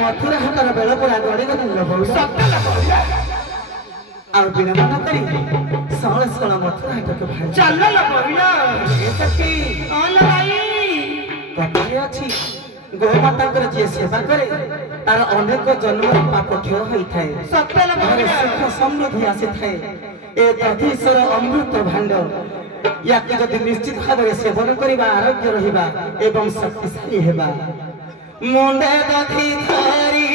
मथुरा हाथर बेल पड़ा गड़ी मथुरा गोमाता जी सेवा करे तार अनेक जन्म पाप क्षय होता है सुख समृद्धि आसी थाए ए दधीश्वर अमृत भांड या निश्चित भाव में सेवन करवा आरोग्य रहिबा एवं शक्तिशाली हेबा मुंडे दधी धरी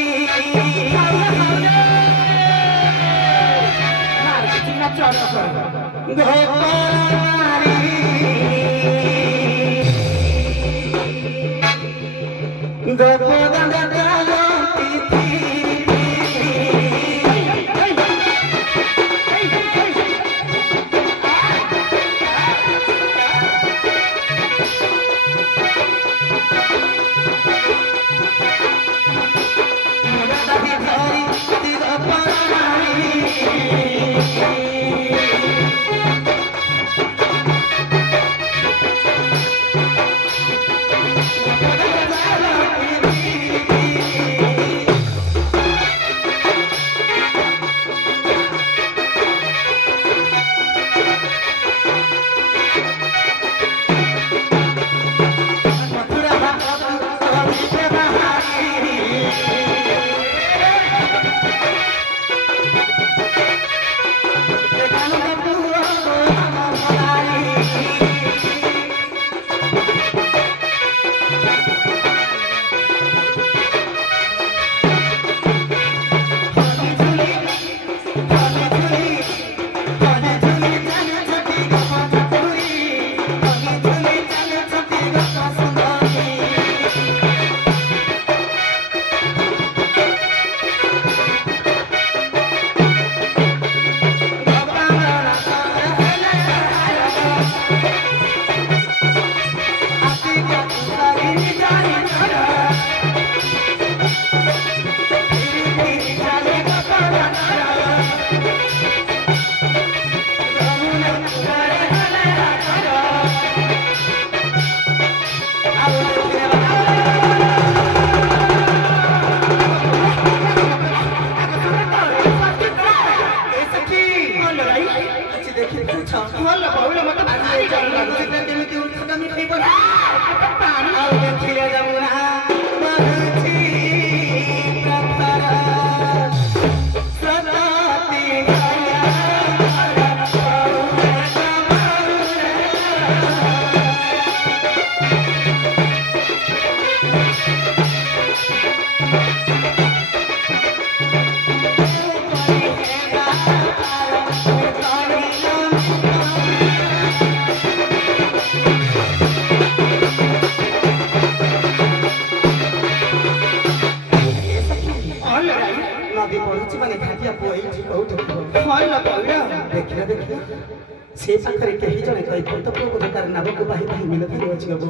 से पाखरे कही जने कहि तो को तार नाम को बाही बाही मिले थारे अछि गबो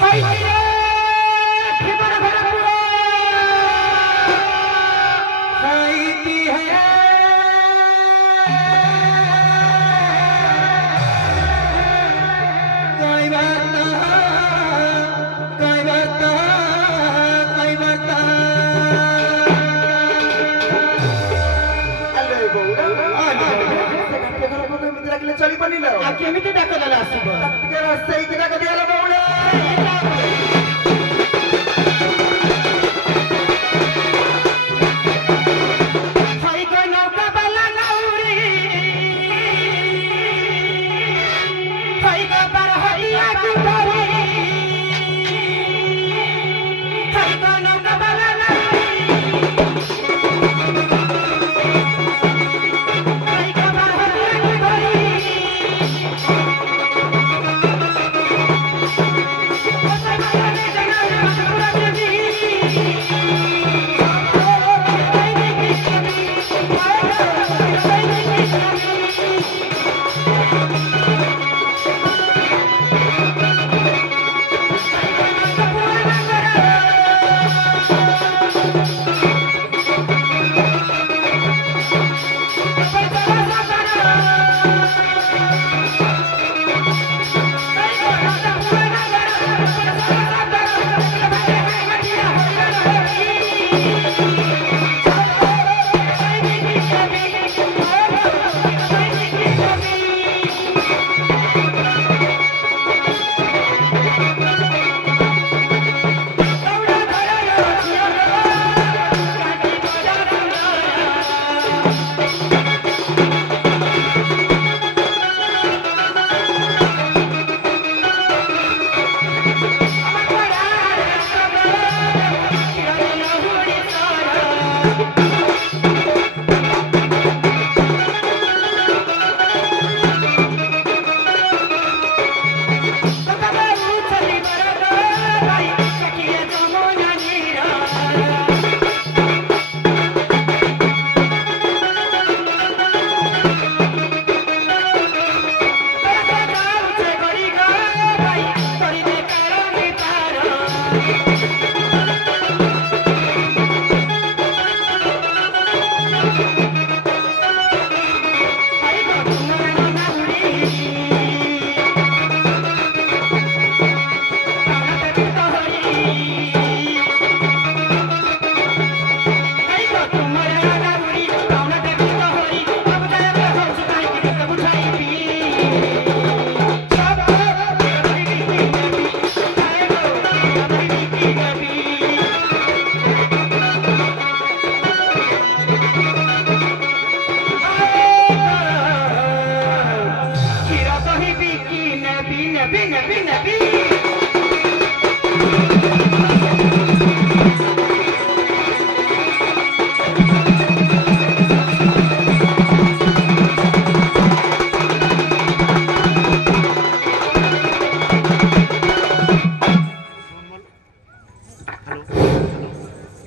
हाय हाय रे फिबर भरा पूरा हाय की है कोई बात अल्लाह चली पानी लो आ केमिति डाक देला आसीबो के रास्ता ई डाक दियाला बाबुला हाय को नौका वाला नौरी हाय का पर हइया की तोरी हाय को नौका वाला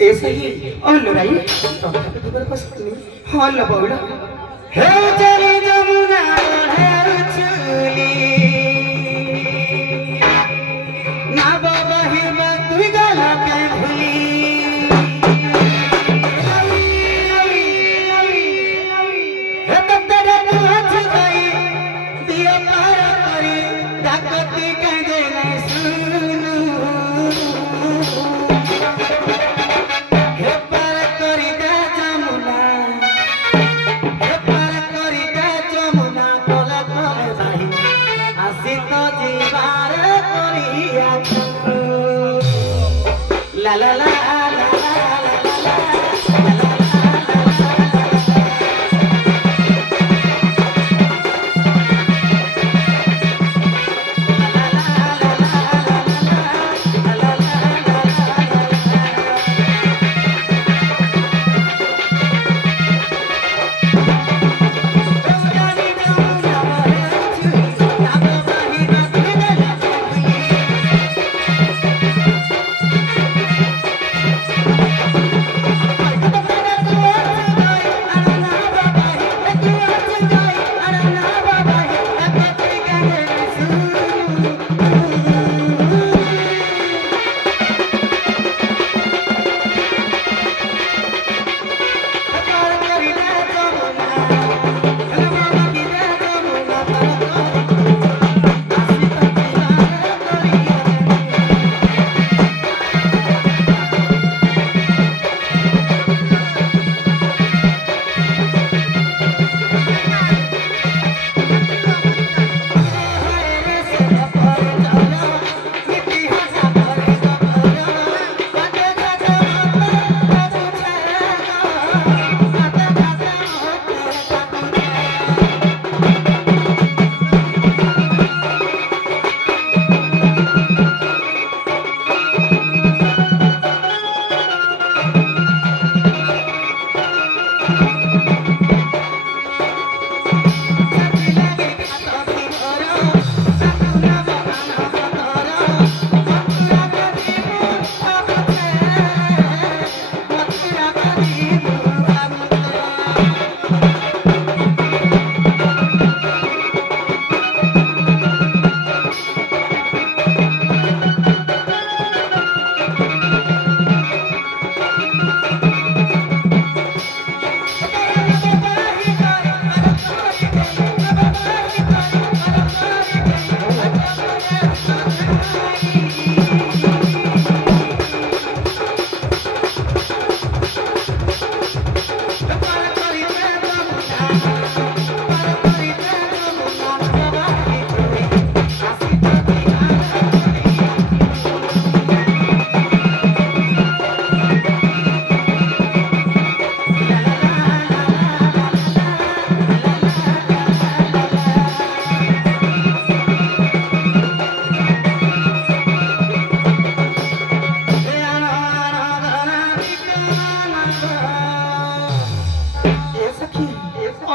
ऐसे ही और लड़ाई तो खबर पसंद नहीं हां लबौड़ा हे तेरी जमुना है चली ना बाबा है तू गला के भूली हे तेरे तू हाथ गई दिया पार करी डाकती कहने न सुनू la la la la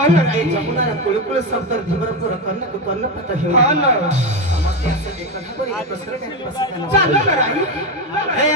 এই যমুনার কুলকুল শব্দ ধীবরপুর কন্যাକୁ কর্ণপাত ହେଉ ସମସ୍ତେ ଆସ ଦେଖା କରି ପ୍ରସରଟା ବସିଥାନ ଚାଲ ରାଇ ହେ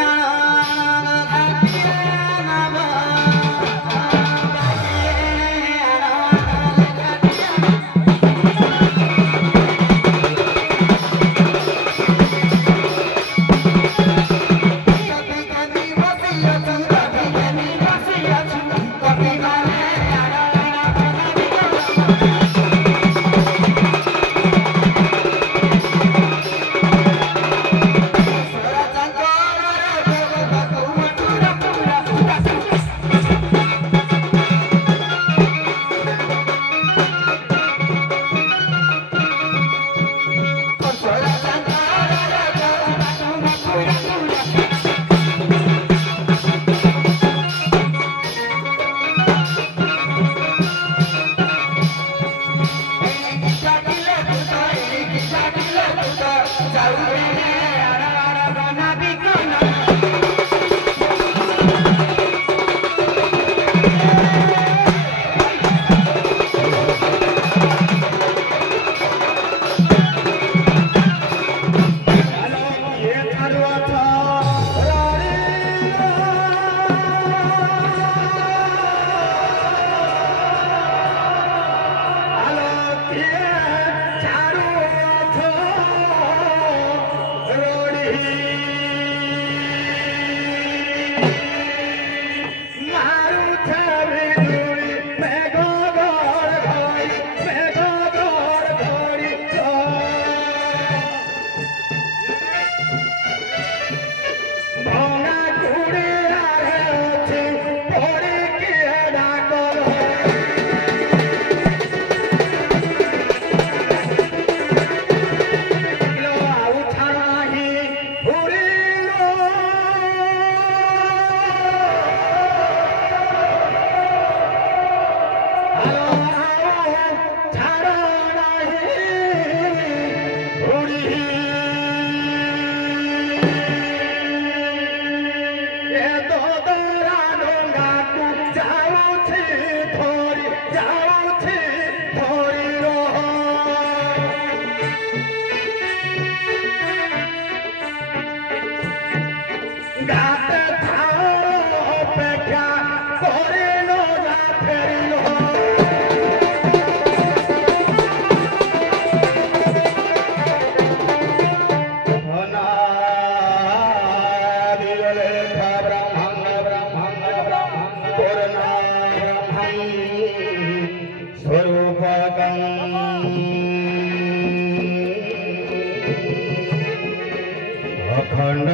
अखंड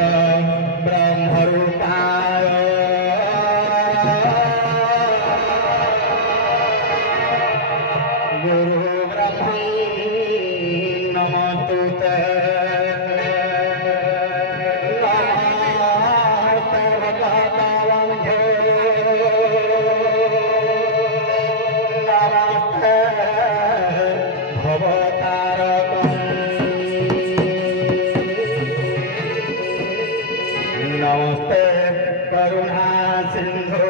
ब्रह्मरूपाय गुरु ब्रह्मं नमस्तुते नमस्ते भगवते नमस्ते भवतारकम् नमस्ते करुणा सिंधु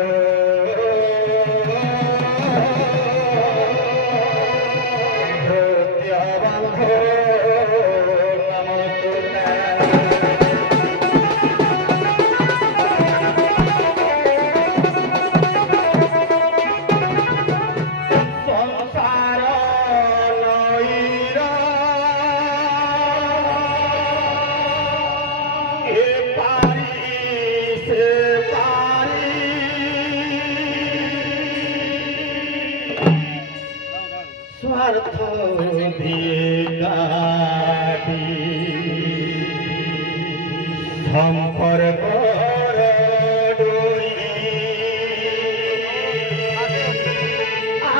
भृत्य बंधु नमस्तुते संसार नईरा ए स्वार्थ भिकाटी संपर्क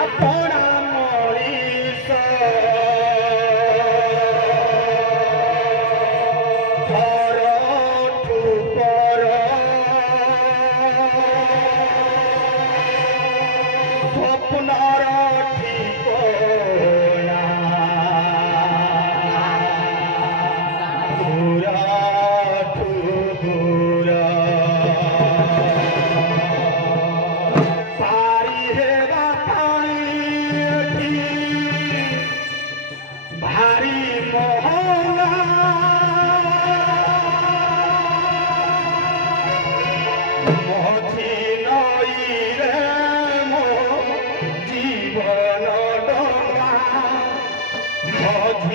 अपना मनीष पर ठुपर स्वप्नर It's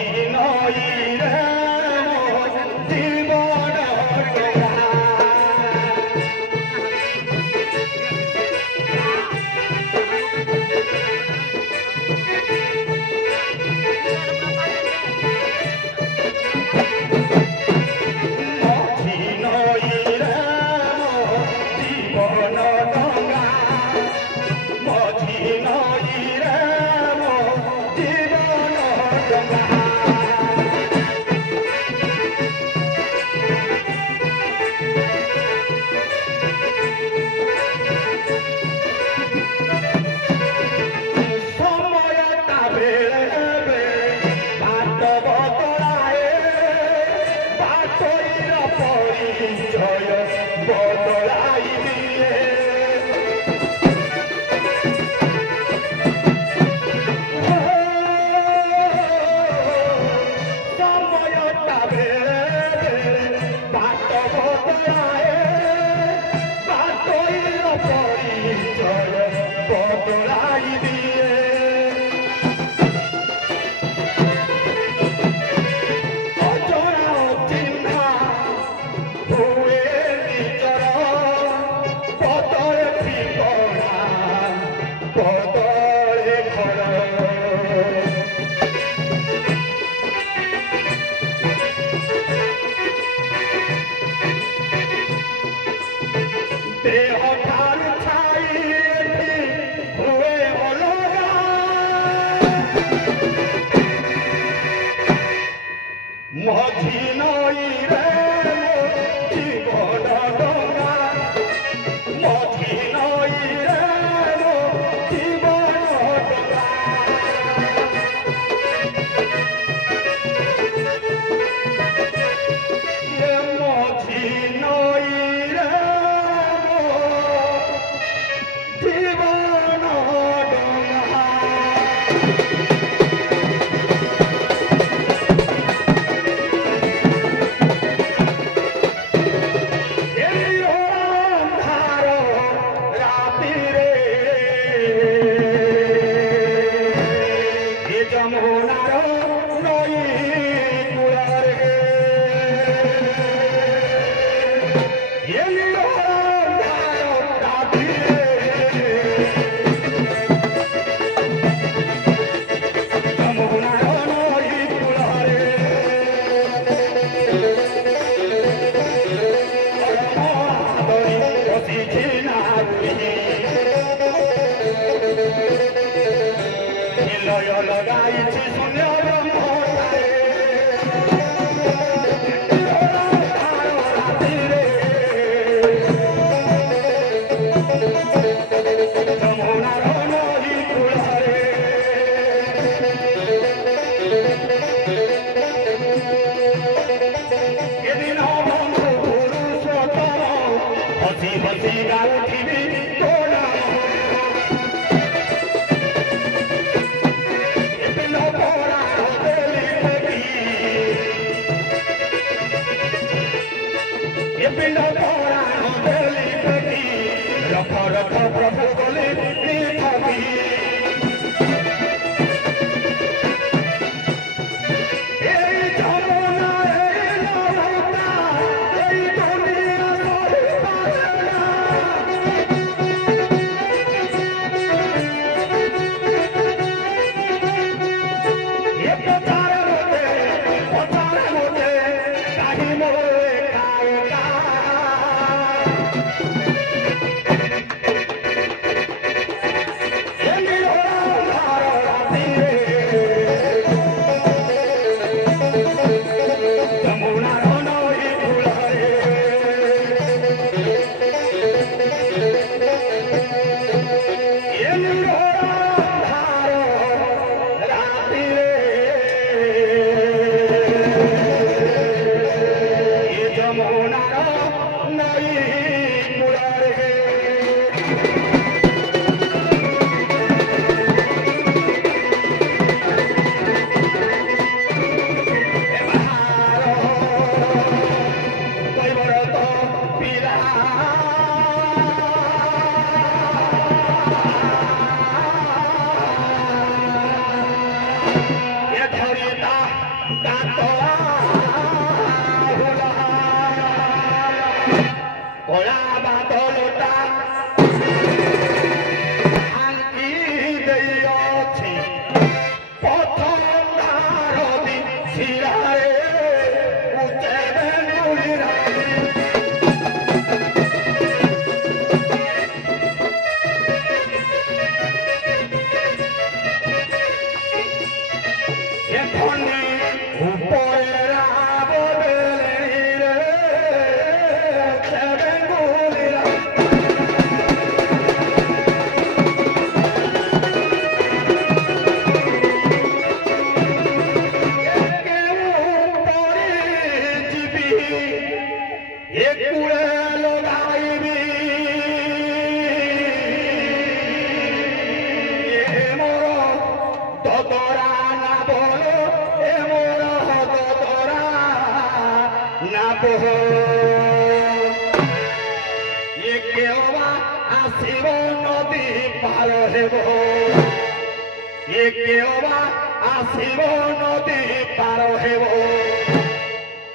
आसिब नदी पार हेब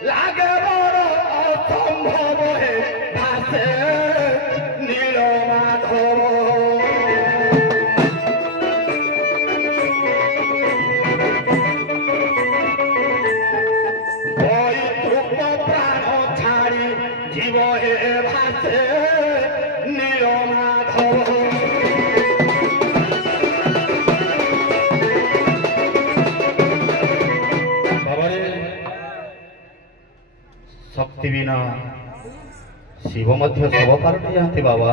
लागे बड़ असंभव हे भासे नील माधव प्राण छाड़ी जीव हे भासे नील माधव शक्ति बिना शिव मध्य सब पार्टी जाती बाबा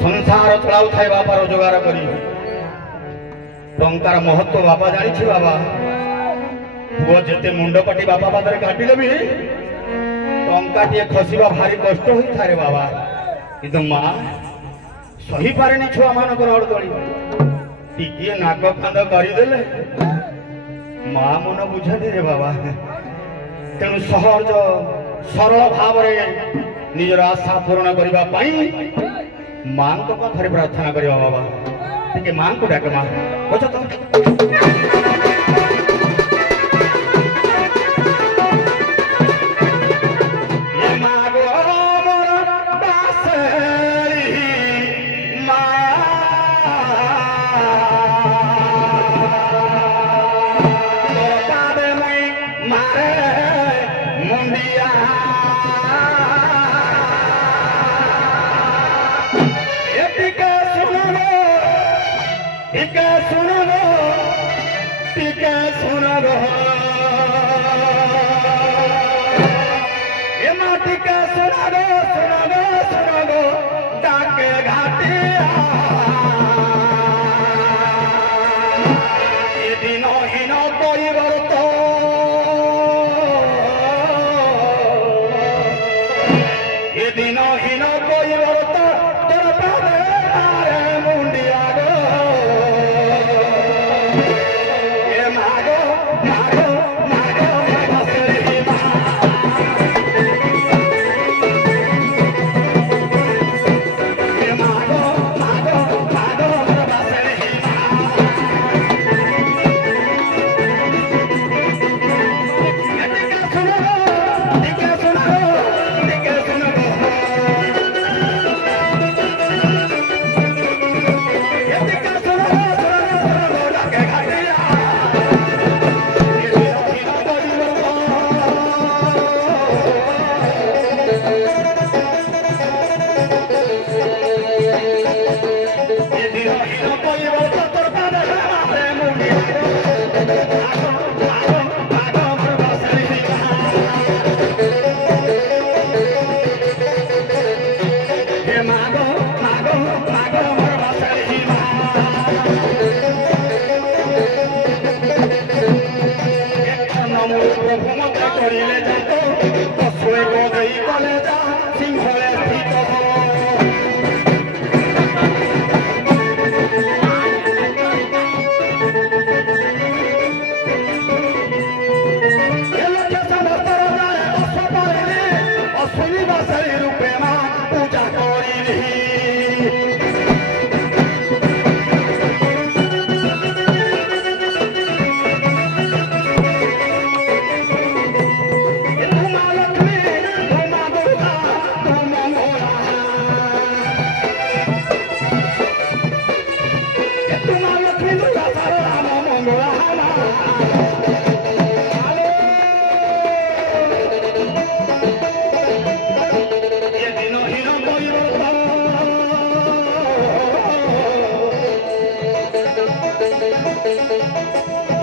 संसार चलाऊ थाए बापा रोजगार करी टंकार महत्व बापा जानी बाबा पुओ जेते मुंडपटी बापा पादरे काटिले भी टंका टे खसवा भारी कष्ट होई थारे बाबा किंतु माँ सही पारे छुआ मानक हड़दली टिके नाक कांद करदेले माँ मन बुझाती रे बाबा तेणु सहज सरल भाव निजर आशा पूर्ण करने माँ पाखे प्रार्थना करवा बाबा टे माँ को डाक माँ बुझ तो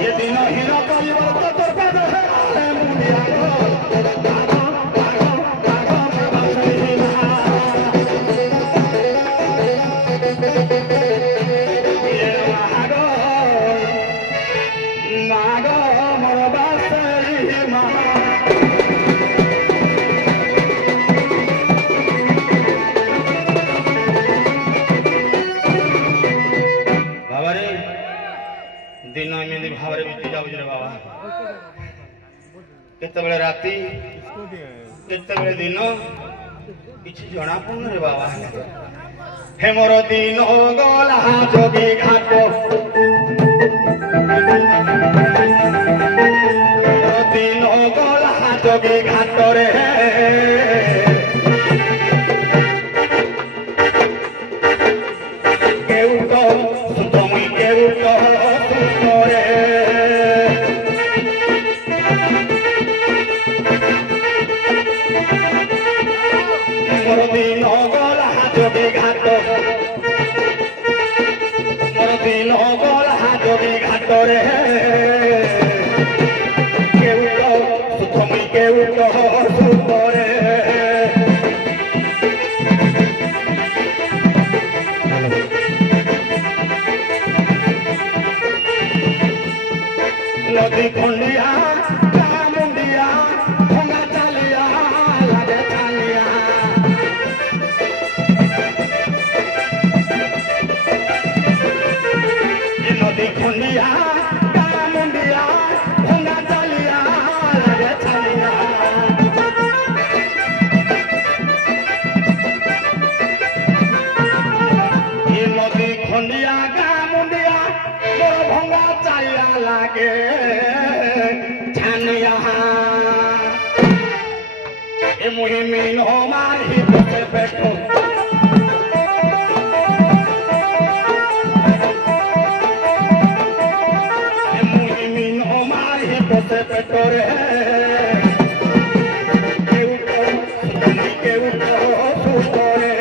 ये दिन हीरो परिवर्तन तोर पाद है मुंडिया दिन एमती भाव बीती जाऊे बाबा केतबेले राति केतबेले दिन किसी जना पड़न रे बाबा हे मोर दिन गला जोगी घाट दिन गला जोगी घाट रे नदी खंडिया मुंडिया भंगा चालिया लागे चालिया नदी खंडिया मुंडिया भंगा चालिया लागे चालिया नदी खंडिया मुंडिया मोर भंगा चालिया लागे मुहि मीनो मारी बसे बैठो मुहि मीनो मारी बसे बैठो रे के उठो सुतो रे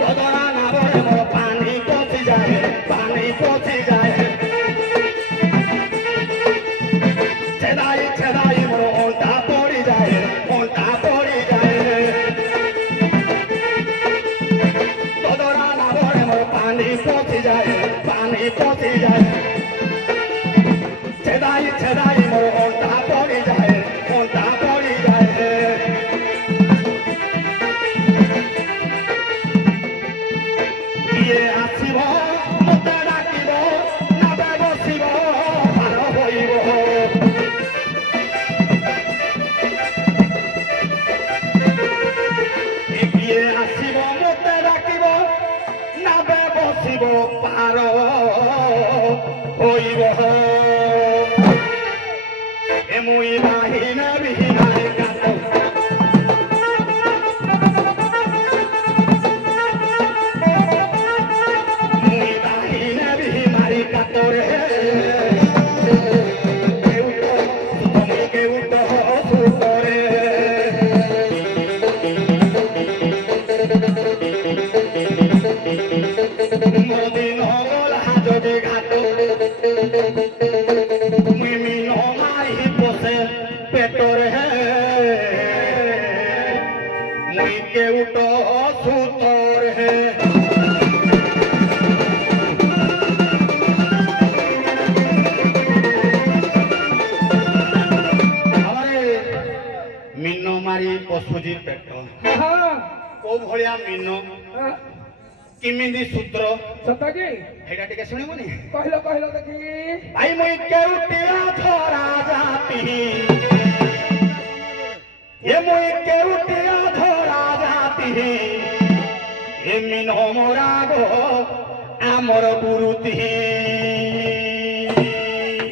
बदला ना बोले मोर पानी पहुंच जाए छेदाई मोर ओंटा पड़ी जाए बदला ना बोले मोर पानी पहुंच जाए छेदाई मोर ओंटा पड़ी जाए ये आसिब मते डाकिब नाबे बसिब पार होइब ये आसिब मते डाकिब नाबे बसिब पार होइब ए मुई बाहिने बिहिनाए काटो पेटोर है मुई के उठो सुतोर है मीनो मारी पशुजी पेट को भलिया मीनो किमिंदी सूत्र सता की हेडा टिके सुनिबोनी कहलो देखी भाई मुई के उठिया धरा जाती ये मुई के उठिया धरा जाती ये मीनो मोरा गो आमर गुरुती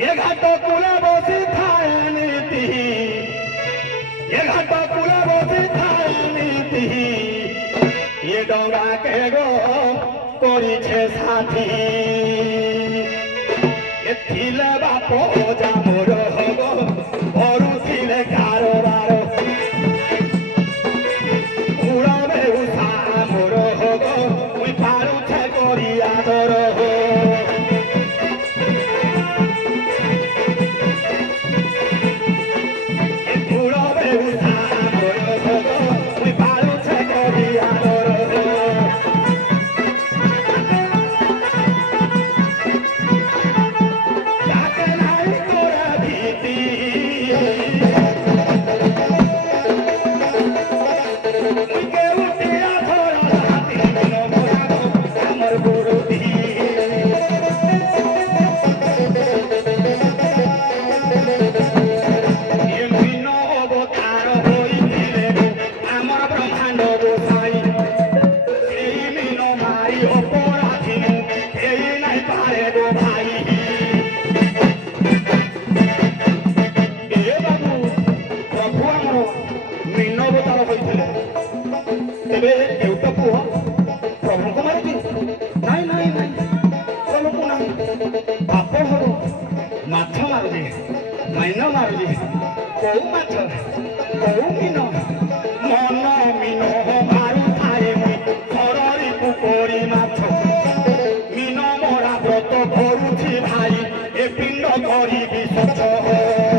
ये घाट कुले बसी थाए नीति ये घाट कुले बसी थाए नीति ये डोंगा के गो करिछे साथी ये थिले बापो जा मोर हगो बरु थिले कारोबार उड़ाबे उषा मोर ভাণ্ড গোসাই এই মিন মারি অপরাধী এই নাই পারে গো ভাই এ বাবু প্রভু আমার মিন অবতার হয়েছিল তেবে কেউট পুহ প্রভুଙ୍କୁ ମାରୁଛି ନାଇଁ ନାଇଁ ନାଇଁ ପ୍ରଭୁଙ୍କୁ ନାହିଁ ବାପ ହବ ମାଛ ମାରୁଛି ମାଇନ ମାରୁଛି କୋଉ ମାଛ କୋଉ ମିନ ମନ ମିନ ମାରୁଥାଏ ଘରରେ କୁକୁରି ମାଛ ମିନ ମରା ବ୍ରତ କରୁଛି ଭାଇ ଏ ପିଣ୍ଡ କରିବି ସ୍ୱଚ୍ଛ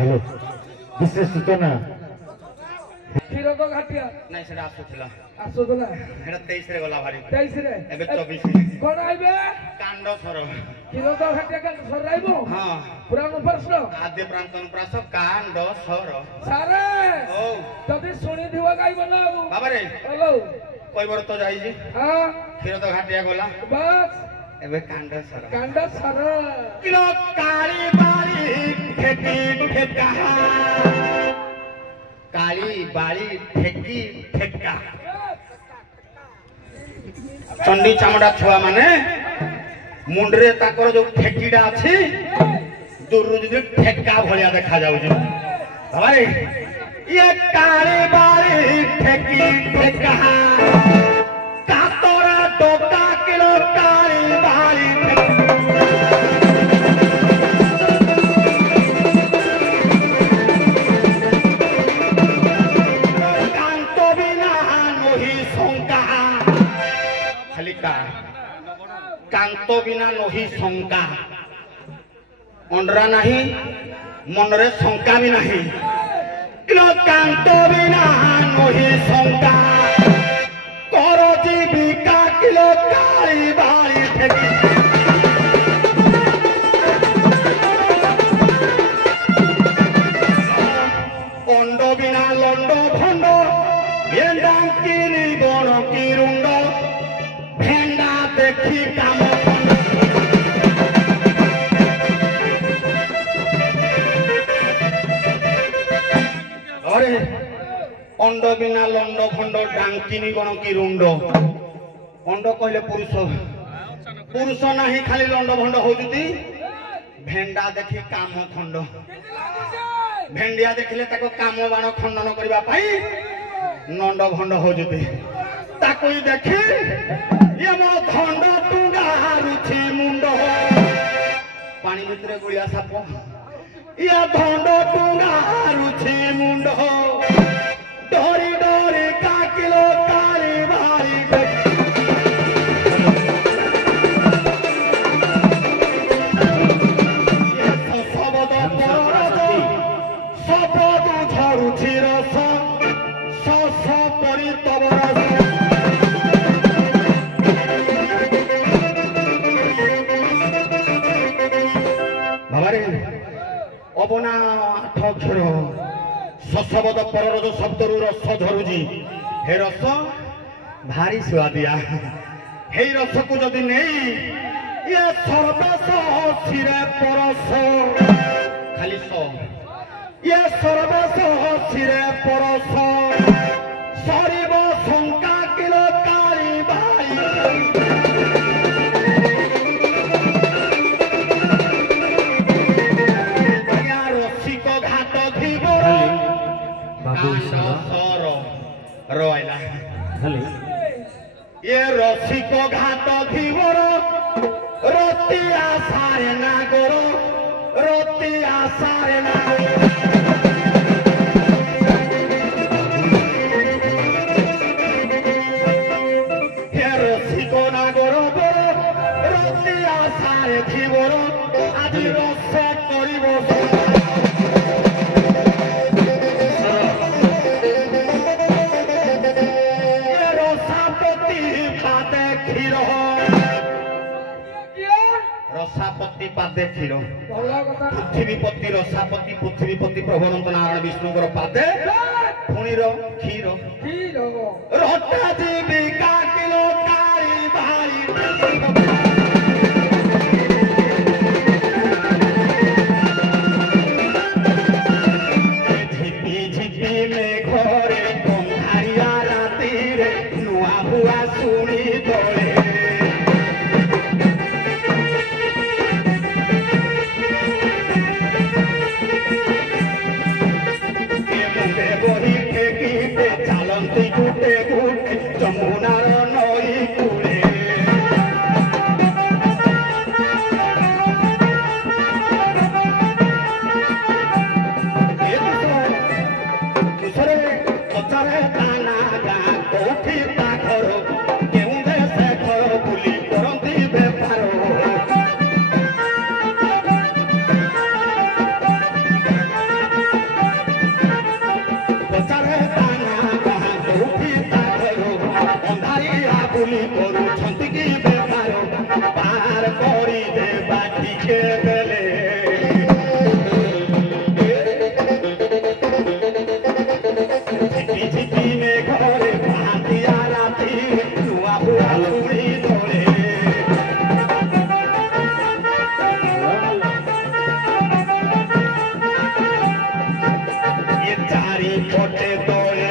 हेलो विशेष सूचना क्षीर तो घाटिया ନାଇଁ ସେଟା ଆସୁଥିଲା ଆସୁଥିଲା ସେଟା 23 ରେ ଗଲା ଭାରି 23 ରେ ଏବେ 24 କଣ ଆଇବେ କାଣ୍ଡ ସର କ୍ଷୀର ତ ଘାଟିଆ କେন ସରାଇବ ହଁ ପୁରାଣ ପ୍ରଶ୍ନ ଆଦ୍ୟ ପ୍ରାନ୍ତନ ପ୍ରାସ କାଣ୍ଡ ସର ସାରେ ଓ ଯଦି ଶୁଣିଥିବ ଗାଇବ ନା ଆଉ ବାବାରେ ହ୍ୟାଲୋ କଇବର ତ ଯାଇଚି ହଁ କ୍ଷୀର ତ ଘାଟିଆ ଗଲା ବସ୍ ଏବେ କାଣ୍ଡ ସର କାଣ୍ଡ ସର କିଲୋ କାଳି ବାଳି ଠେକି ଠେକା କାଳି ବାଳି ଠେକି ଠେକା ଚଣ୍ଡୀ ଚାମଡ଼ା ଛୁଆ ମାନେ ମୁଣ୍ଡରେ ତାଙ୍କର ଯୋଉ ଠେକିଟା ଅଛି ଦୂରରୁ ଯଦି ଠେକା ଭଳିଆ ଦେଖା ଯାଉଛି ଭାଇ ଇଏ କାଳି ବାଳି ଠେକି ଠେକା କାତରା ଡୋକା କିଲୋ କାଳି ବାଳି କାନ୍ତ ବିନା ନହି ଶଙ୍କା ଖାଲି କାନ୍ତ ବିନା ନହି ଶଙ୍କା ଅଣ୍ଡରା ନାହିଁ ମନରେ ଶଙ୍କା ବି ନାହିଁ କାନ୍ତ ବିନା ନହି ଶଙ୍କା କର ଜୀବିକା କିଲୋ କାଳି ବାଳି ଠେକି ଅଣ୍ଡ ବିନା ଲଣ୍ଡ ଭଣ୍ଡ ଭେଣ୍ଡାଙ୍କିରି ଗଣ କିରୁଣ୍ଡ ଭେଣ୍ଡା ଦେଖି କାମ ଅଣ୍ଡ ବିନା ଲଣ୍ଡ ଖଣ୍ଡ ଡାଙ୍କିନି ଗଣ କି ରୁଣ୍ଡ ଅଣ୍ଡ କହିଲେ ପୁରୁଷ ପୁରୁଷ ନାହିଁ ଖାଲି ଲଣ୍ଡ ଭଣ୍ଡ ହଉଛନ୍ତି ଭେଣ୍ଡା ଦେଖି କାମ ଖଣ୍ଡ ଭେଣ୍ଡିଆ ଦେଖିଲେ ତାକୁ କାମ ବାଣ ଖଣ୍ଡନ କରିବା ପାଇଁ ନଣ୍ଡ ଭଣ୍ଡ ହଉଛନ୍ତି ତାକୁ ଦେଖି ଇଏ ମୋ ଧଣ୍ଡ ଟୁଙ୍ଗା ହାରୁଛି ମୁଣ୍ଡ ପାଣି ଭିତରେ ଗୁଳିଆ ସାପ ଇଏ ଧଣ୍ଡ ଟୁଙ୍ଗା ହାରୁଛି ମୁଣ୍ଡ ଡରି ଡରି କାକିଲୋ କାଳି ଭାଇ ଅବନା ଅକ୍ଷର ଶଶବଦ ପରରଜ ଶବ୍ଦରୁ ରସ ଝରୁଛି ହେ ରସ ଭାରି ସୁଆଦିଆ ହେଇ ରସକୁ ଯଦି ନେଇ ଇଏ ସର୍ବସ ଶିରେ ପରଶ ଖାଲି ସ ଇଏ ସର୍ବସ ଶିରେ ପରଶ ସରିବ ଶଙ୍କା କିଲ କାଳି ଭାଇ ରସିକ ଘାଟ ଥିବର ରହିଲା ଏ ରସିକ ଘାଟ ଥିବର ରତି ଆଶାରେ ନାଗର ରତି ଆଶାରେ ନାଗର ରସିକ ନାଗର ରତି ଆଶାରେ ଥିବର ଆଜି ରସ କରିବ रसापति पादे क्षीर पृथ्वीपति रसापति पृथ्वीपति प्रभुनंत नारायण विष्णुकर पादे पुणीर क्षीर रटा जीविका किलो कारी भाई झिपी झिपी में घरे अंधारिया राति रे नुआ भुआ सुनी दौड़े যমুনার নই কুলে পচারে টানা গাঁ কোঠি পাখর কেউ দেশে ঘর বুলি করନ୍ତି বেপার পচারে টানা গাঁ কোঠি বুলি କରୁଛନ୍ତି କି ବେପାର ପାର କରି ଦେବା ଟିକେ ବେଲେ ଝିପି ଝିପି ମେଘରେ ପାହାନ୍ତିଆ ରାତି ନୂଆ ବୁଆ ଶୁଣି ଦୋଳେ ଏ ଚାରିପଟେ ଦୋଳେ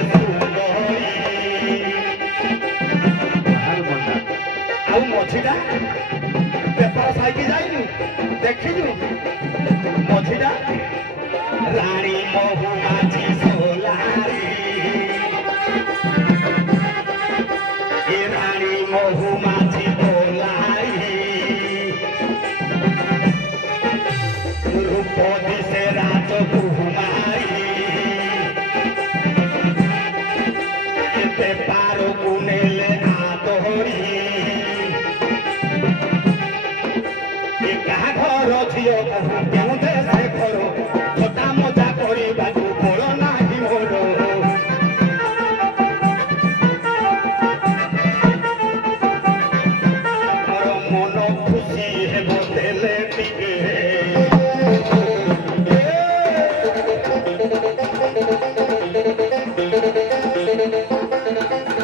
ଆଉ ମଝିଟା ବେପାର ସାଇକି ଯାଇନୁ ଦେଖିଛୁ ମଝିଟା ରାଣୀ ମହୁମାଛି ସୋଲାରୀ ଏ ରାଣୀ ମହୁମାଛି ସୋଲାରୀ ରୂପ ଦିଶେ ରାଜ କୁମାରୀ ଏ ବେପାରକୁ ନେଲେ ଆଦରି ଘର ଝିଅ କେଉଁ ଦେଶେ ଘର ଛୋଟା ମଜା କରିବାକୁ ବଳ ନାହିଁ ମୋର ମନ ଖୁସି ହେବ ଦେଲେ ଟିକେ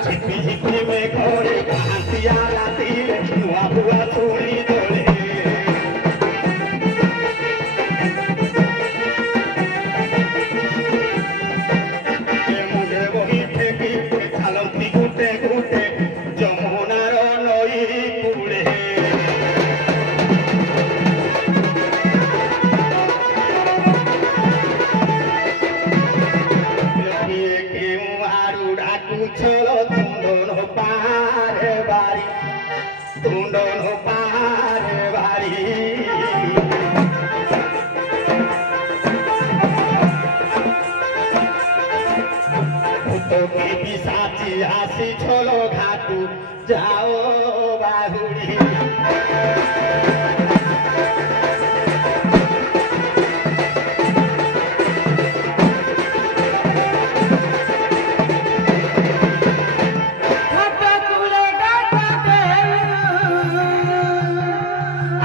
ଝିପି ଝିପି ମେଘରେ ପାହାନ୍ତିଆ ରାତିରେ ନୂଆ ବୁଆ ଶୁଣି ଦୋଳେ যমুনার নই কুলে কেউ আরু ডাকুছল তুন্দন পারে বাড়ি তুন্দন পারে বাড়ি ভূতকি পিসাচি আসি ছল ঘাটু যাও বাহুড়ি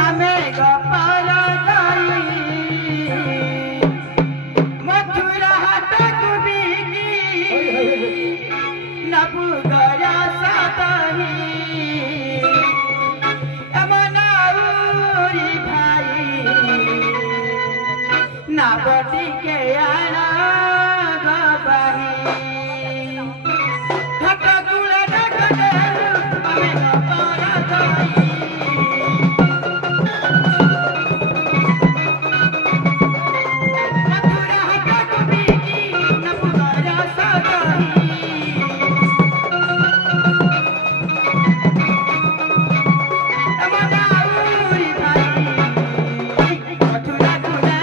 ଆମେ ଗପର ଗାଇ बटी के आना गबाही ढका गुले ढका दे हमें गपारा गई मथुरा हटा कभी की न पुकारा सगाई तमदाउरी भाई मथुरा गुले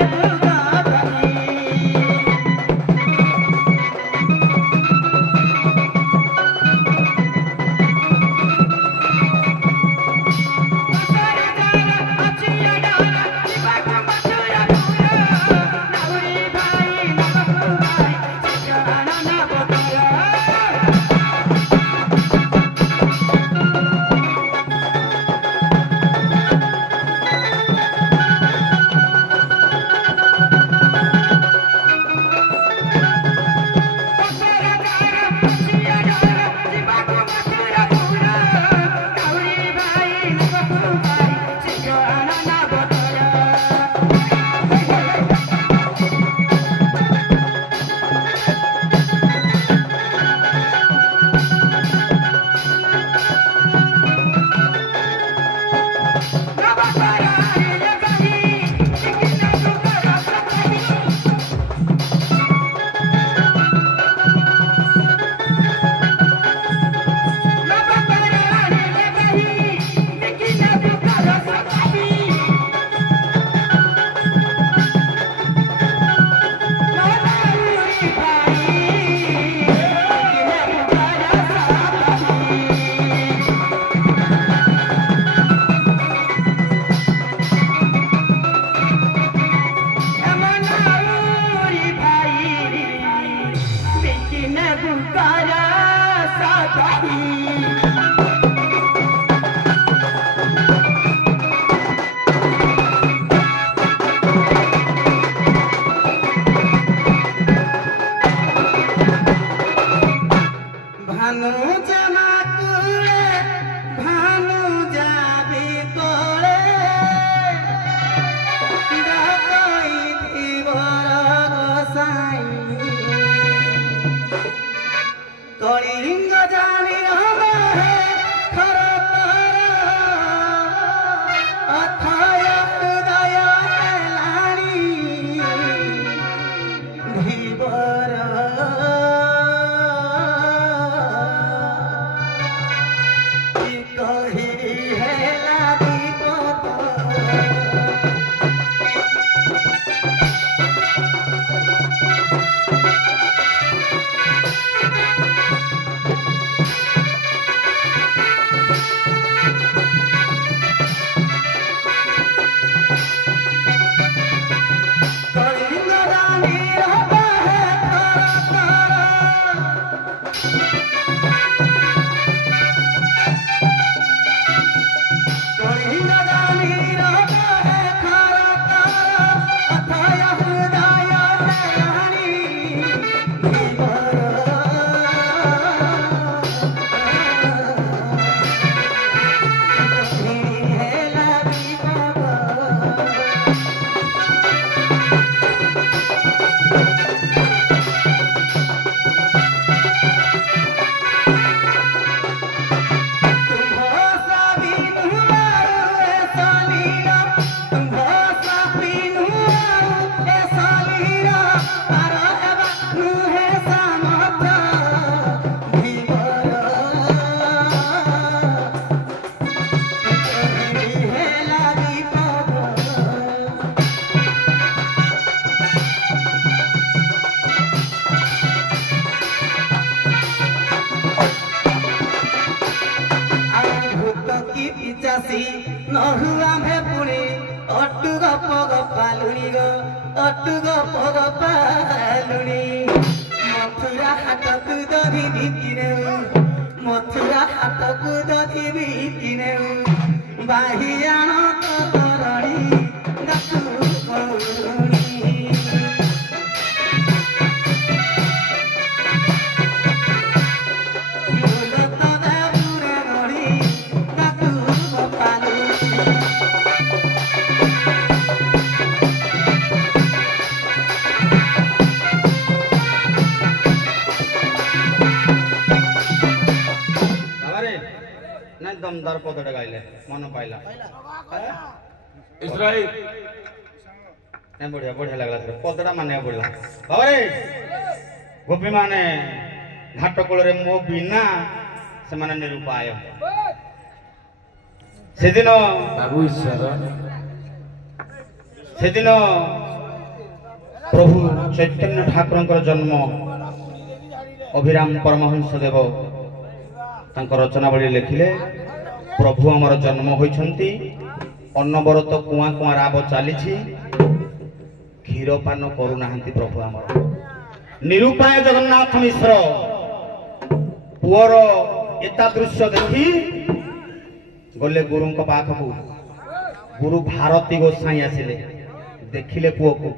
कलिंग जानी है अथाय हृदय लाणी धीवर कही है पिचासी नहुआ में पुणी अटुग पग पालुनी गो अटुग पग पालुनी मथुरा हाटक दधि बिकिने मथुरा हाटक दधि बिकिने बाहियाण करणी दासु करुणी दमदार पदटे गाइले मन पाइला इस्राइल नहीं बढ़िया बढ़िया लगला सर पदटा माने पड़ला बाबरे गोपी माने घाट कूल मो बिना से माने निरुपाय से दिन बाबू ईश्वर से दिन प्रभु चैतन्य ठाकुर जन्म अभिराम परमहंस देव तांकर रचनावली लिखिले प्रभु आमर जन्म होइछंती अन्नबरत कुआ कुआ राब चली क्षीरपान करूनाहांती प्रभु आमर निरुपाय जगन्नाथ मिश्र पुअर एता दृश्य देखी गले गुरु पाखक गुरु भारती गोसाई आसिले देखिले पुओ को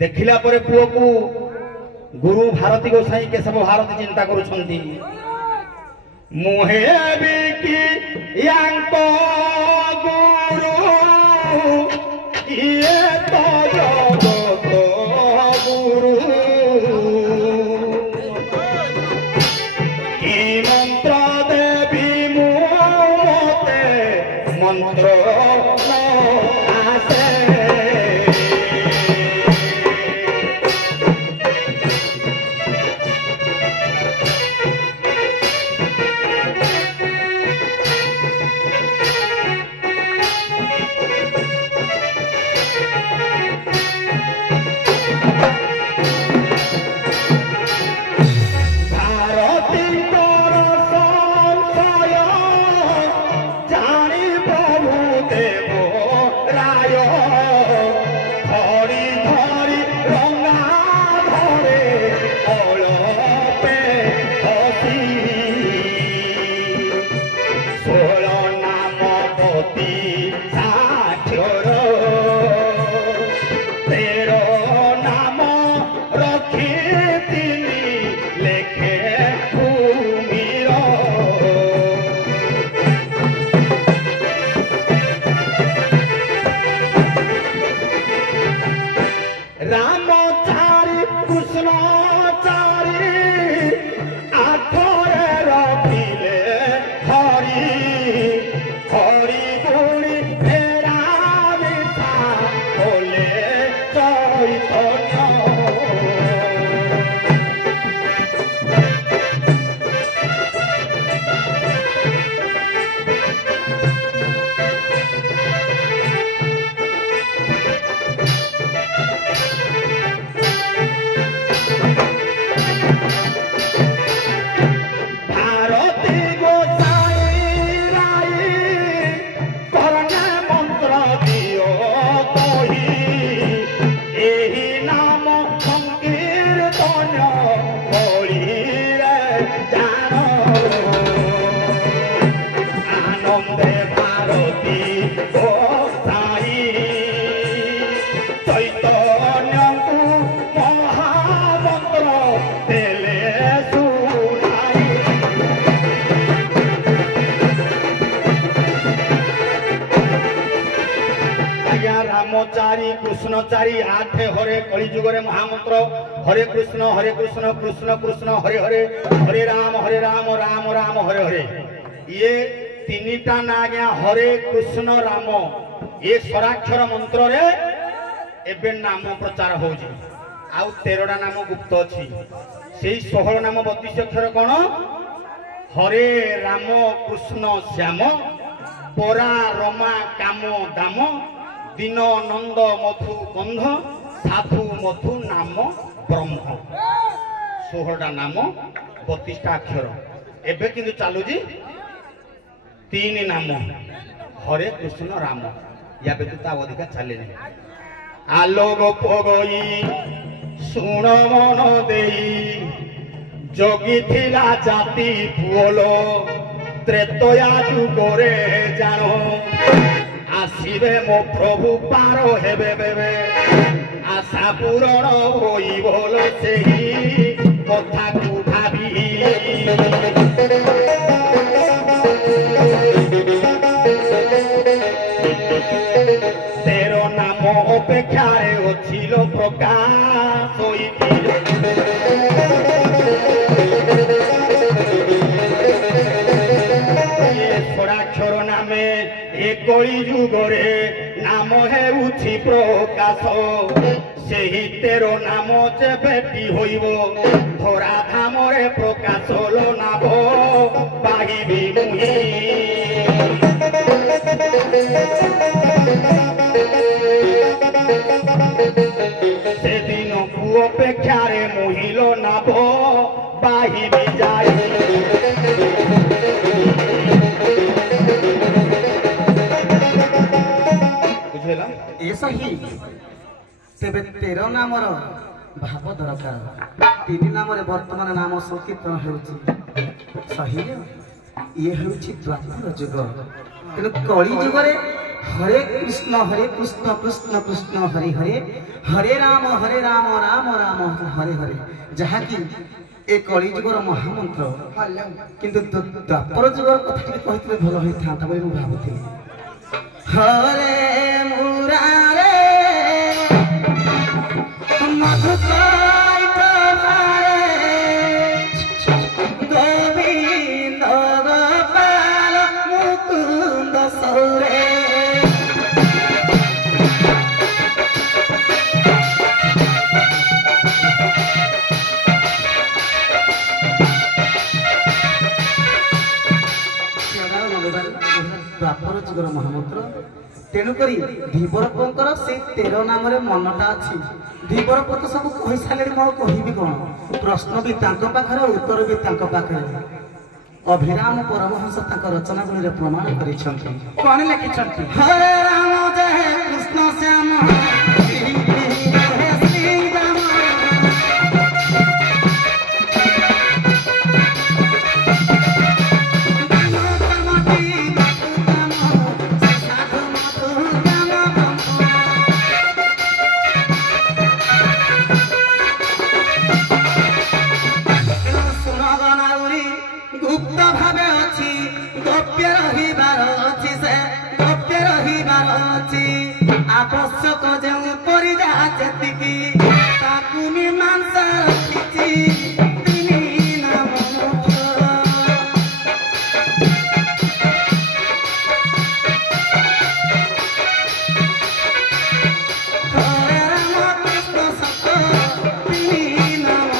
देखिला परे पुओ को गुरु भारती गोसाई केशव भारती चिंता करुछंती मुहे बिकी यांको गुरु ये तो जगत गुरु की मंत्र देवी मुते मंत्र रामचारी कृष्णचारी आठ हरे कलिजुगरे महामंत्र हरे कृष्ण कृष्ण कृष्ण हरे हरे हरे राम राम राम हरे हरे ये तीनिटा ना आज्ञा हरे कृष्ण राम ये स्वराक्षर मंत्र रे एबे नाम प्रचार होउची आउ 13टा नाम गुप्त अछि सेही 16 नाम 32 अक्षर कोन हरे राम कृष्ण श्याम परा रमा काम दाम दिन नंद मधु गंध साधु मधु नाम ब्रह्म 16टा नाम 32टा अक्षर एबे किंतु चालुजी 3 नाम हरे कृष्ण राम या व्यतीत अधिका चले नहीं आलोक पगई सुण मन देई जोगी थिला जाति पुओलो त्रेतया जुगरे जानो आसीबे मो प्रभु पार हेबे बेबे आशा पूरण होई बोल सेही कथा को भाबी तेरो नाम अपेक्षारे अछिलो प्रकाश होइति ये ଯୁଗରେ ନାମ ହେଉଛି ପ୍ରକାଶ ସେହି ତେର ନାମ ଯେବେଟି ହୋଇବ ଧରା ଧାମରେ ପ୍ରକାଶ ଲୋ ନାଭ ପାଇବି ମୁହିଁ ସେଦିନକୁ ଅପେକ୍ଷାରେ ମୁହିଲ ନାଭ ପାଇବି ଯାଇ ବୁଝିଲା ऐसा ही तेबे 13 नामर भाव दरकार 3 नाम वर्तमान नाम संकीर्तन होउची सही ये होउची द्वापर युग तेणु कली युग हरे कृष्ण कृष्ण कृष्ण हरे हरे हरे राम राम राम हरे हरे जहाँकि ए कली युगर महामंत्र किंतु द्वापर युगर कथा कहते भल होता बोली मुझे भावुली हरे मुरारे मधुकैत मारे गोविंद गोपाल मुकुंद सौरे द्वापर जुगर महामंत्र तेणुकरी धीवरपंकर से 13 नाम मनटा अच्छी धीवरप तो सब कही सारे कहबी कौन प्रश्न भी पाखर उत्तर भी पाखर अभिराम परमहंस रचना गुण प्रमाण कर हरे राम जय कृष्ण श्याम गुप्त भावे अच्छी गोप्य रहिबार अच्छी से गोप्य रहिबार अच्छी आवश्यक जो परिजा जेतिकी ताकू मीमांसा रखिची तिनी नाम मुख्य हरे राम कृष्ण सत्य तिनी नाम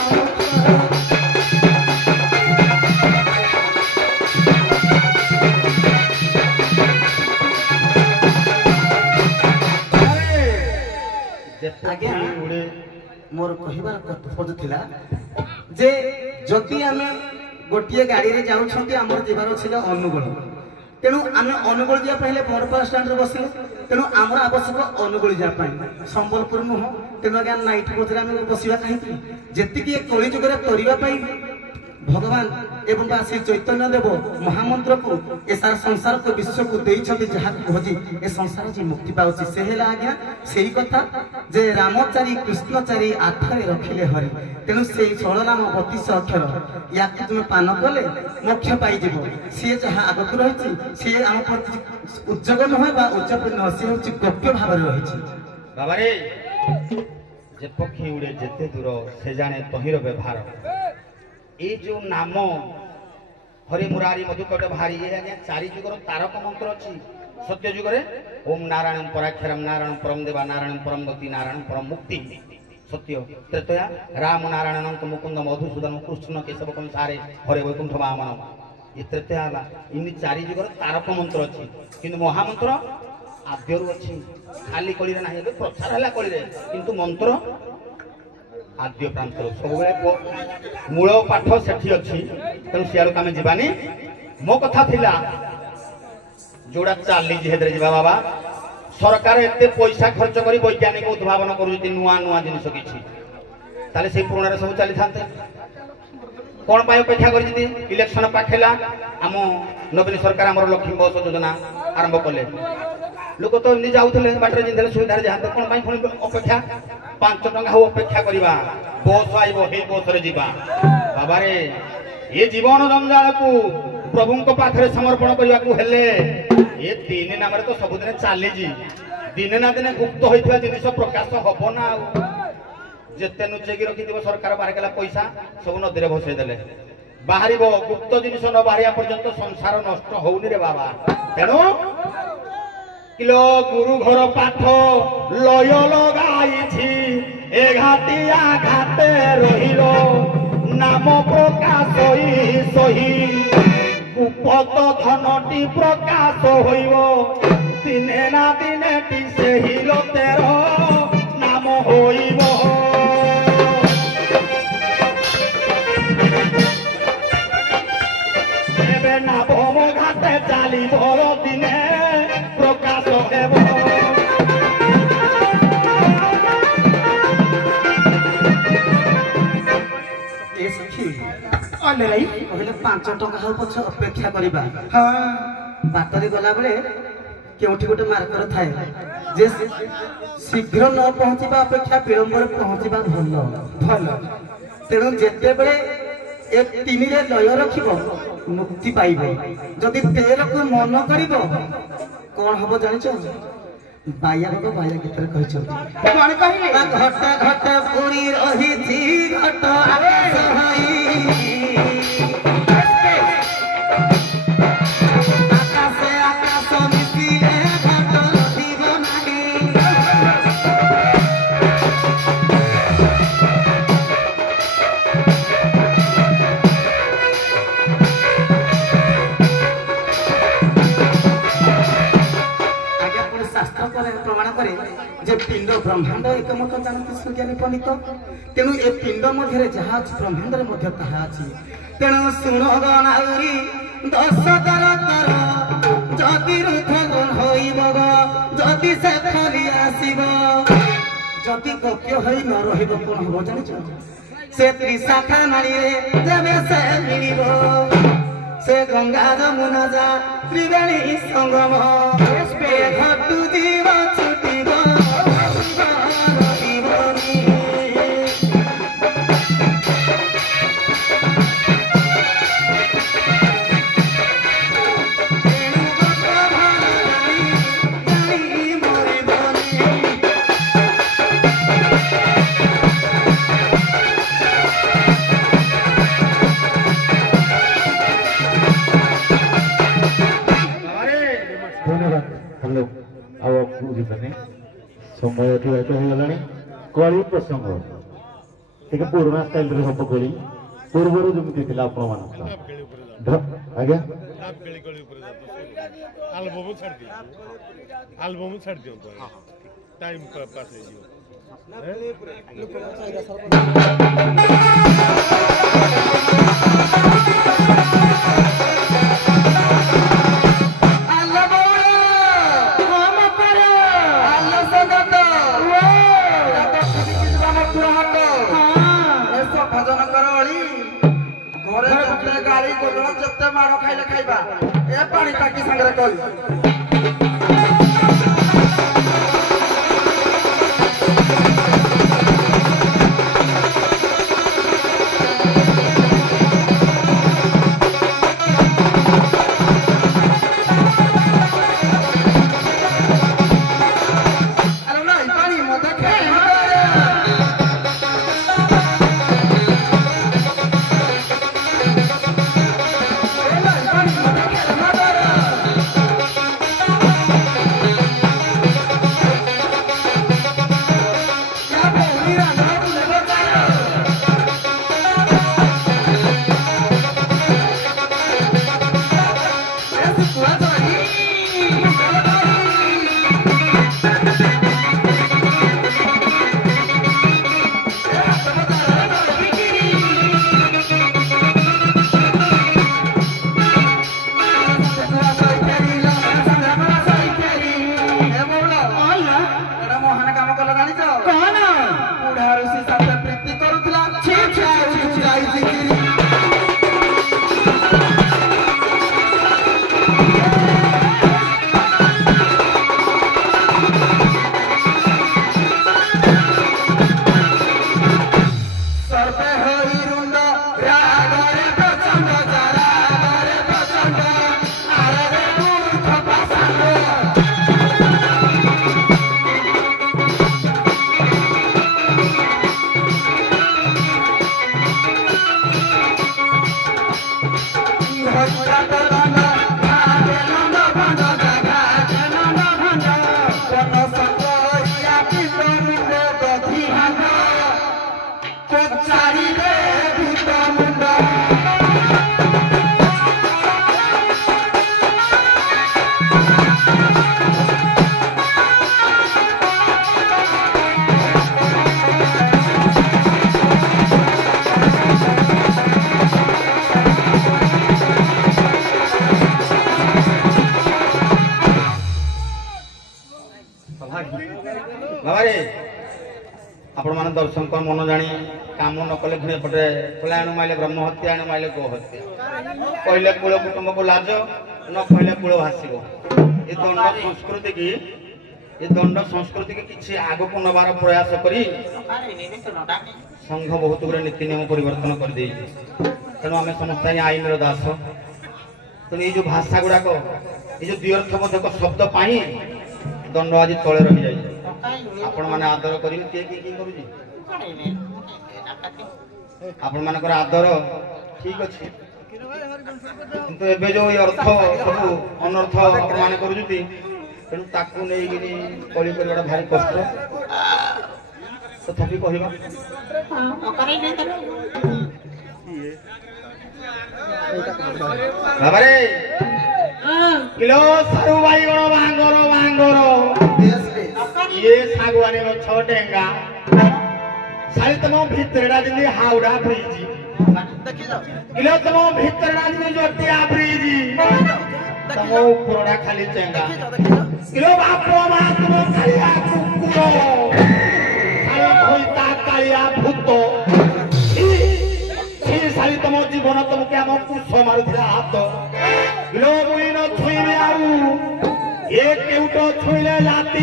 आज्ञा मोर कहबार तात्पर्य थिला जे जदि आमे गोटिए गाड़ी रे जाउछंती हमर जीवार छिले अनुगुण तेणु आमे अनुगुण जिया पहले बड़पा स्टैंड रे बसिले तेणु हमर आवश्यक अनुगुण जिया पई संबलपुर नुह तेणु आज्ञा नाइट कोचरे आमे बसिबा काहे जेति कि कली जुग रे तोरिबा पई भगवान एवं श्री चैतन्य देव महामंत्र को ए सारा संसार को विश्व को देइछथि जहा खोजी ए संसार जी मुक्ति पाउछि से हेला आज्ञा सेही कथा जे रामचारी कृष्णचारी आठरे रखिले हरि तेणु से 16 नाम 32 अक्षर या तुम पान कले मोक्ष पाई जीव सी जहा आगक रहिछि से आम प्रति उज्जग नहे बा उज्जपूर्ण से होछि गोप्य भाव रहिछि बाबा रे जे पक्षी उड़े जेते दूर से जाने तहिर व्यवहार ये जो नाम हरि मुरारी मधुकट भारी ये आज्ञा चारि जुगर तारक मंत्र अच्छी सत्य जुगरे ओम नारायण पराक्षरम नारायण परम देवा नारायण परम गति नारायण परम मुक्ति सत्य त्रेतया राम नारायण अनंत मुकुंद मधुसूदन कृष्ण केशव कंसारे हरे वैकुंठ वामन ये त्रेतया इन चारि जुगर तारक मंत्र अच्छी किंतु महामंत्र आद्यरु अच्छी खाली कली रे नाही प्रचार हला कली रे किंतु मंत्र आद्य प्रांत सब मूल पाठ सेठी अच्छी तेणु सियाड़ आम जावानी मो कथा थिला जोड़ा चली जेहेद्रे जा बाबा सरकार एते पैसा खर्च कर वैज्ञानिक उद्भावन कर नुआ नुआ जिनिस किसी ताले से पुराण सब चली था कौन पाई अपेक्षा कर इलेक्शन पाखेला आम नवीन सरकार आम लक्ष्मी बस योजना आरंभ कले लोक तो एमती जाऊे बाटर जिन सुविधा जहाँ कौन अपेक्षा 5 टंका हो अपेक्षा करवा बस आइब हे बस रे जीवा बाबा रे ये जीवन जंजाल को प्रभु को पाखरे समर्पण करने को हेले ये 3 नाम तो सबुदिन चली दिने ना दिने गुप्त होइथिबा जिनिस प्रकाश हबो ना जेते नुचेकी रखि दिबो सरकार बाहरकेला पैसा सब नदी रे भसै देले बाहरिबो गुप्त जिनिस न बाहरिया पर्यंत संसार नष्ट होउनी रे बाबा तेणु কিলো গুরু ঘর পাঠ লয় লগাইছি এ ঘাটিয়া ঘাটে রহিল নাম প্রকাশ সহি কুপত ধনটি প্রকাশ হইব দিনে না দিনেটি সেই লোকের নাম হইব ଏବେ ନାଭମ ଘାଟେ ଚାଲିବ ଦିନେ ପ୍ରକାଶ ହେବ ଏ ସଖୀ ଅନେଇ କହିଲେ 5 ଟଙ୍କା ହଉ ପଛ ଅପେକ୍ଷା କରିବା ବାଟରେ ଗଲାବେଳେ କେଉଁଠି ଗୋଟେ ମାର୍କର ଥାଏ ଯେ ଶୀଘ୍ର ନ ପହଞ୍ଚିବା ଅପେକ୍ଷା ବିଳମ୍ବରେ ପହଞ୍ଚିବା ଭଲ ଭଲ ତେଣୁ ଯେତେବେଳେ ଏ 3ରେ ଲୟ ରଖିବ ମୁକ୍ତି ପାଇବ ଯଦି 13କୁ ମନ କରିବ କଣ ହବ ଜାଣିଛ ବାୟା ବାବା ବାୟା ଗୀତରେ କହିଛନ୍ତି କଣ କହିଲେ ଘଟ ଘଟ ପୁରୀ ରହିଛି ଘଟ ଆକାଶ ହୋଇ ଆକାଶ ଆକାଶ ମିଶିଲେ ଘଟ ରହିବ ନାହିଁ प्रमाण करे जे पिंड ब्रह्मांड एकमत जानती सुज्ञानी पंडित तेणु ए पिंड मध्य जहाँ अच्छी ब्रह्मांड मध्य ताहा अच्छी तेणु शुण गनाउरी 10 तर तर जदि रुथ होइब जदि से खली आसीब जदि गप्य होई न रहिब कोन हो जानिछ से त्रिशाखा नाड़ी रे जबे से मिलिब से गंगा जमुना जा त्रिवेणी संगम घटू जीव छुटिब समय अतिबाहित हो गलानी कली प्रसंग टे पुराना स्टाइल रे हम कली पूर्वर जमी थिला आपण मान आज्ञा एल्बम छाड़ दियो टाइम पास हो गाड़ी गोल जते माड़ खाइले खाइबा ए पानी टाकी संगे कल ପଚାରିଲେ ଭୂତ ମୁଣ୍ଡ बाबा रे आपण मान दर्शन कर मन जानी काम न कले घुणे पटे फला अणु माइले ब्रह्म हत्या अणु माइले गो हत्या कहले कुल कुटुंब को लाज न कहले कुल भासिबो ए दंड संस्कृति की किछि आगो को नबार प्रयास करी संघ बहुत गुरे नीति नियम परिवर्तन कर देई तेणु आमे समस्त आईन रो दास तेणु ये जो भाषा गुडा को ये जो द्व्यर्थबोधक शब्द पाई दंड आज तले रही जाए आपण माने आदर करी के करूजी आपण मानकर आदर ठीक अछि किंतु एबे जो ये अर्थ सब अनर्थ आपण माने करूजुती तेणु ताकू नै गिनी कली करबा भारी कष्ट तथापि कहिबा बाबा रे किलो सारू बाईगण भांगर ये सागवानी गछ डेंगा सारी तुम भितरडा दिली हावड़ा ब्रिज किलो तुम भितरडा दिली जोटिया ब्रिज तुम उपरडा खाली चेंगा किलो बापो मा तुम कालिया कुकुर सारा भइता कालिया भूत सारी तुम जीवन तुमके आम कुश मारुला हाथ किलो मुई न छुईबे आउ एक केउट छुईले लाती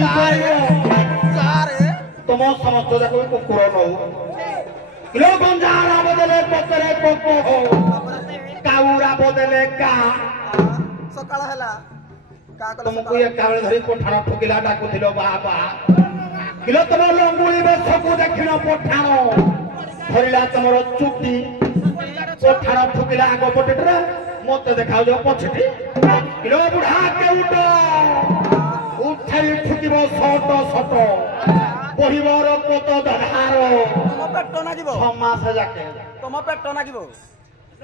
तुम समस्त जाक कुकुर नौ किलो गंजारा बदले पतरे पोको हो काउरा बदले का सकाळ हला का तुमको ये कावळे धरी कोठार ठोकिला डाकुथिलो बाबा किलो तुम लंगुली बे सबु देखिनो पठानो धरिला तुमरो चुटी कोठार ठोकिला आगो पटेटरा मते देखाउ जो पछटी किलो बुढ़ा के उठाई ठुकिबो सट परिवार कत दधार तम पेट नागिबो 6 मास जाके तम पेट नागिबो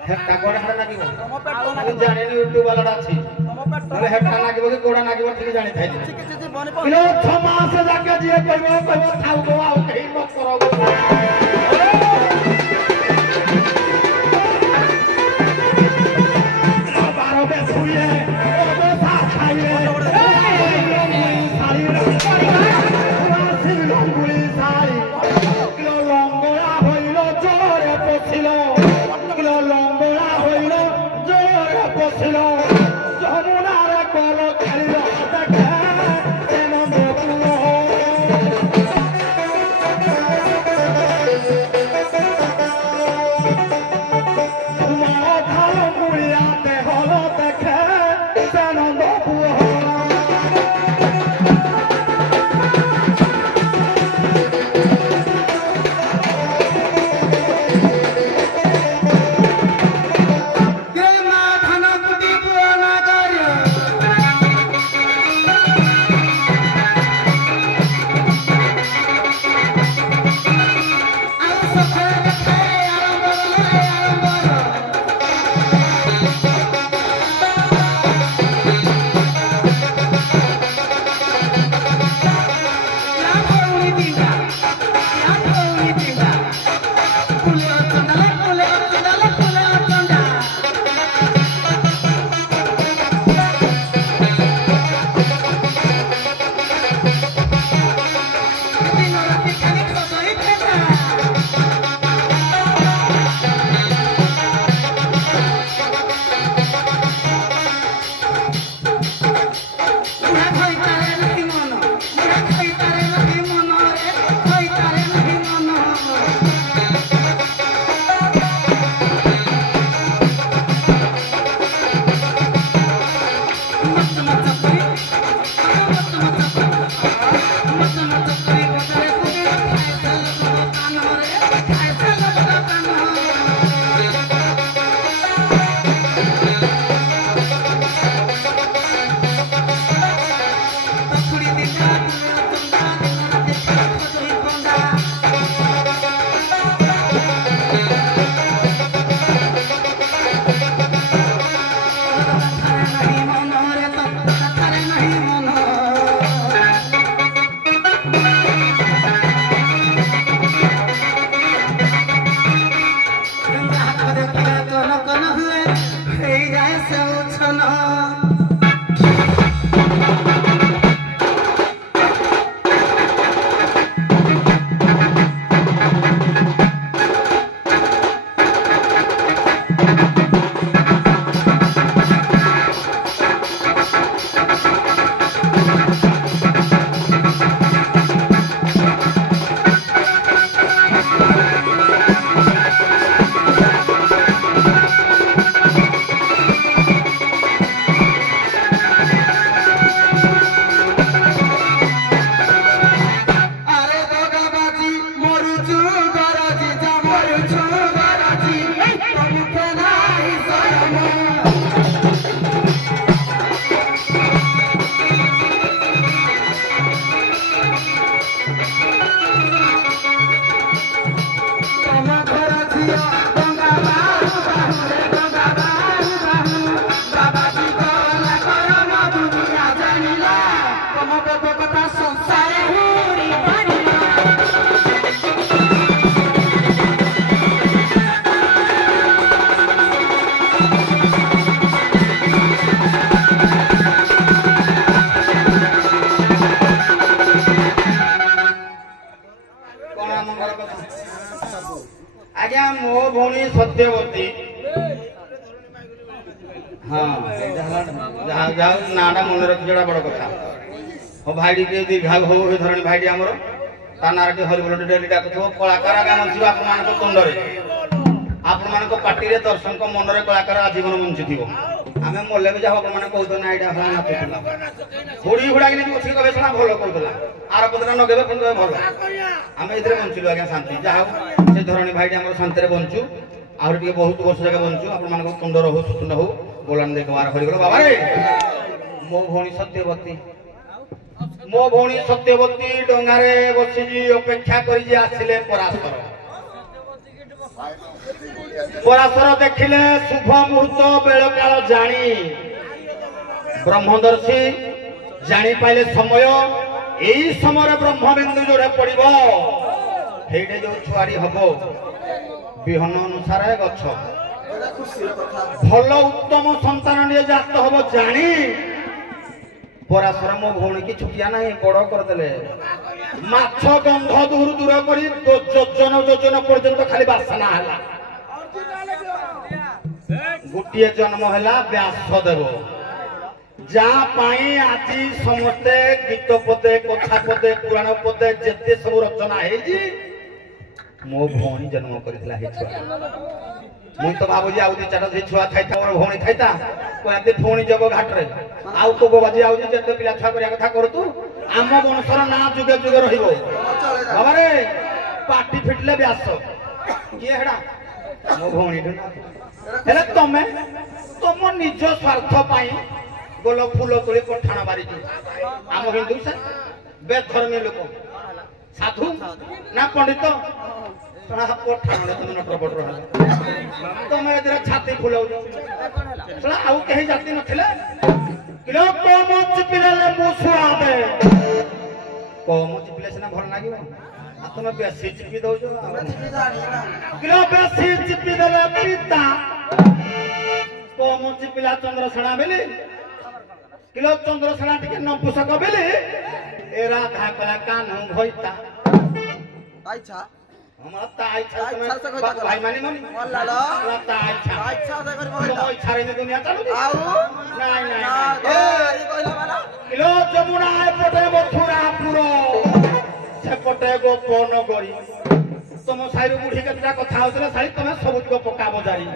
हेटा गोड़ा हाड़ नागिबो तम पेट तू नागिबो जाने यूट्यूब वाला अछि तम पेट बोले हेटा नागिबो कि गोड़ा नागिबो ठीक जानि थाइ ठीक ठीक बने किलो 6 मास जाके जे कहबो थाउ गो आ कहि न करबो बारो बे छुइए ओ सा खाइए आज्ञा मो भौणी सत्यवती हाँ नाटा मन रखी जोड़ा बड़ कथा हो भाई के दीर्घा हो धरणी भाई आमर ता ना हरिबोल डेली डाकुथो कलाकार गान छी आपन तुंडरे आपन पार्टी रे दर्शक मनरे कलाकार आजीवन बंचुथिबो आमे मोले भी जाओ आपन कहतो ना आइडा हला नाचुथिला होड़ी हुडा कि कुछ गवेषणा भलो करतला आर पदरा नगेबे पण भलो आमे इधरे बंचिलु आज्ञा शांति जाओ से धरणी भाई आमर शांति रे बंचु आउर टिके बहुत वर्ष जगह बंचु आपन मानको तुंड रहू सुतुंड हो बोलन देखवार हरिबोल बाबा रे मो भौणी सत्यवती डंगारे बसिजी अपेक्षा करी जे आसिले पराशर देखिले शुभ मुहूर्त बेल काल जानी ब्रह्मदर्शी जानी पाइले समय एई समय ब्रह्मबिंदु जोड़े पड़िबो हेडे जो छुआड़ी हबो बिहन अनुसार गछ भल उत्तम संतान निये जात हबो जानी पराशर मो भौणी की छुटिया नहीं बड़ करदेले माछ गंध दूर दूर करी योजन पर्यंत खाली बासना हला गोटे जन्म है व्यासदेव जहाँ पाई आज समस्ते गीत पदे कथा पदे पुराण पदे जेते सब रचना है मो भौणी जन्म कर मुई तो भाबुजी आउ दी चाटा से छुआ खाइता मोर भौणी खाइता कहते भौणी जग घाट रे आउ तो बाबाजी आउ जेते पिला छुआ करिया कथा कर तू आम वंशर ना जुगे जुगे रहिबो बाबा रे पार्टी फिटले व्यास के हेडा मो भौणी हेले तमे तुम निज स्वार्थ पाई गोल फूल तोली पठाण बारी आम हिंदू से बेधर्मी लोक साधु ना पंडित तुम छाती फुलाऊ आउ कहीं जाती नथिले कम चिपिले सिना भल लाग तुम बेसी चिपी दौच बेसी चिपी देले पिता कम चिपिला चंद्रसेना बेली किलो चंद्रसेना टिके नपुसक बेली ए राधा कला कान भइता अच्छा हमरा ता इच्छा भाई मानी मनी लाला ता इच्छा से कर बोलता इच्छा रे दुनिया चालू आउ नहीं ई कहला वाला किलो जमुना पटे मथुरापुर सेपटे गोपन गरी तुम साइरु बुढ़ी केटा कथा होतले सारी तुम सबुत को पका बजारी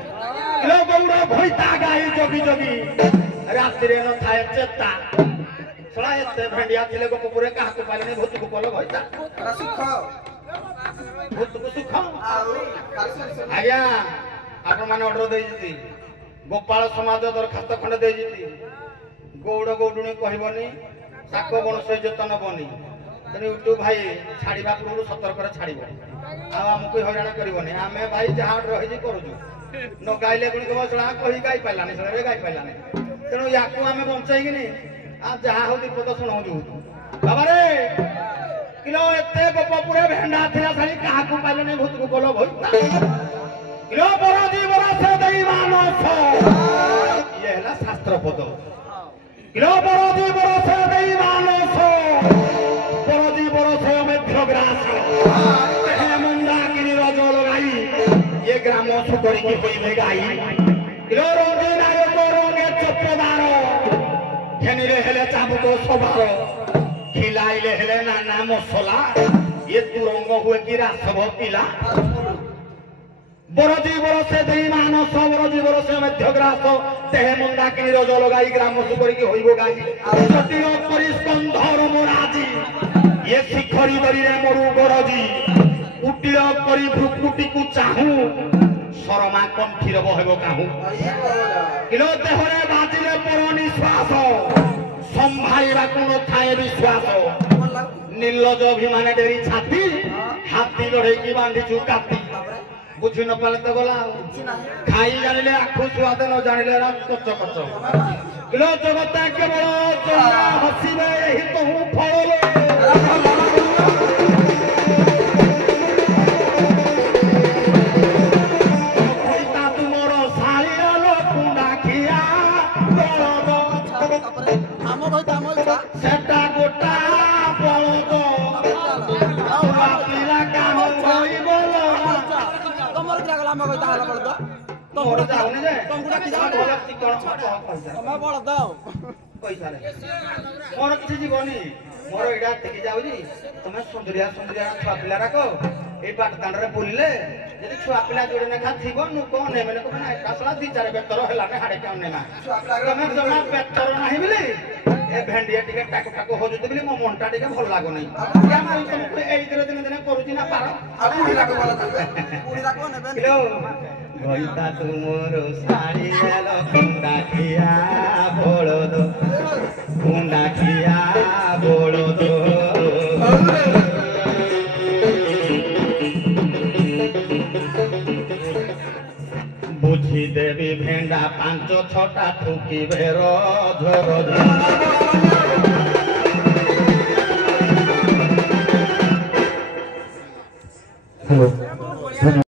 किलो गौड़ भइता गाई जगी जगी रात्रि न थाए चेता सला एते भेंडिया थिले गोपुरे काहा को पाले भूत को पल भइता सुख भूत को सुख आउ आज्ञा आपण माने ऑर्डर देई जति गोपाल समाज दरखास्त खंड देई जति गौड़ गौडुणी कहबनी ताक वंश जतन बनी तने यूट्यूब भाई छाड़ीबा पूर्व सतर्क रे छाड़ीबो आ हमको हैरान करबनी आमे भाई जहां रहि जे करूजु न गाइले गुणी के बसला कहि गाई पाइलानी सरे गाई पाइलानी तेनो याकू आमे बंचाई कि नहीं आ जहां हो विपद सुनाऊ जु बाबा रे किलो एते गोपपुरे भेंडा थिला साली काहा को पाइले नहीं भूत को बोलो भई किलो बरा जीवरा से देई मानस ये हला शास्त्र पद किलो बरा जीवरा से देई मानस बरा जीवरा से मध्य ग्रास हे मुंडा किनी रजो लगाई ये ग्राम सुकरी की होई में गाई किलो रोजे नायो कोरोने चप्पदारो घेनी रे हेले चाबुको सबारो खिलाइले हेले नाना मसला ये तुरंग हुए कि रासव पिला बरजी बरसे देई मानस बरजी बरसे मध्य ग्रास देह मुंडा किनी रज लगाई ग्राम सुकरी की होइबो गाई जटिल परिस्कंधर मोराजी ये शिखरी दरी रे मरु गरजी କୁଟିଳ କରି ଭୃକୁଟିକୁ ଚାହୁଁ ଶରମା କଣ୍ଠିର ବହେବ କାହୁଁ କିଲୋ ଦେହରେ ବାଜିଲେ ପର ନିଶ୍ୱାସ ସମ୍ଭାଳିବାକୁ ନଥାଏ ବିଶ୍ୱାସ ନିର୍ଲଜ ଅଭିମାନେ ଡେରି ଛାତି ହାତୀ ଲଢେଇକି ବାନ୍ଧିଛୁ କାତି ବୁଝି ନ ପାରିଲେ ତ ଗଲା ଆଉ ଖାଇ ଜାଣିଲେ ଆଖୁ ସୁଆଦ ନ ଜାଣିଲେ କଚ କଚ କିଲୋ ଜଗତେ କେବଳ ଚଣ୍ଡା ହସିବେ ଏହି ତହୁ ଫଳରେ ସେଟା ଗୋଟା ବଳଦ ମୋର ଯାଉନି ଯେ ମୋର କିଛି ଯିବନି ମୋର ଏଇଟା ଏତିକି ଯାଉଛି ତମେ ସୁନ୍ଦରିଆ ସୁନ୍ଦରିଆ ଛୁଆ ପିଲା ରାକ ଏଇ ପାଟ ଦାଣ୍ଡରେ ବୁଲିଲେ ଯଦି ଛୁଆ ପିଲା ଯୋଡେ ଲେଖା ଥିବ ନୁକ ଅନେଇବେ ନା ଏକାଶଳା ଦି ଚାରି ବେତର ହେଲାନି ହାଡେକି ଅନେଇମା ତମେ ଜମା ବେତର ନାହିଁ ବୋଲି ଏ ଭେଣ୍ଡିଆ ଟିକେ ଟାକୁ ଟାକୁ ହଜୁଛି ବୋଲି ମୋ ମନଟା ଟିକେ ଭଲ ଲାଗୁନି ତମକୁ ଏଇଥିରେ ଦିନେ ଦିନେ କରୁଛି ନା ପାର ଘଇତା ତୁମର ଶାଢ଼ୀ ନେଲ କୁଣ୍ଡା ଖିଆ ବଳଦ କୁଣ୍ଡା ଖିଆ ବଳଦ ବୁଝି ଦେବି ଭେଣ୍ଡା 5-6ଟା ଠୁକିବେ ରଜ ହ୍ୟାଲୋ।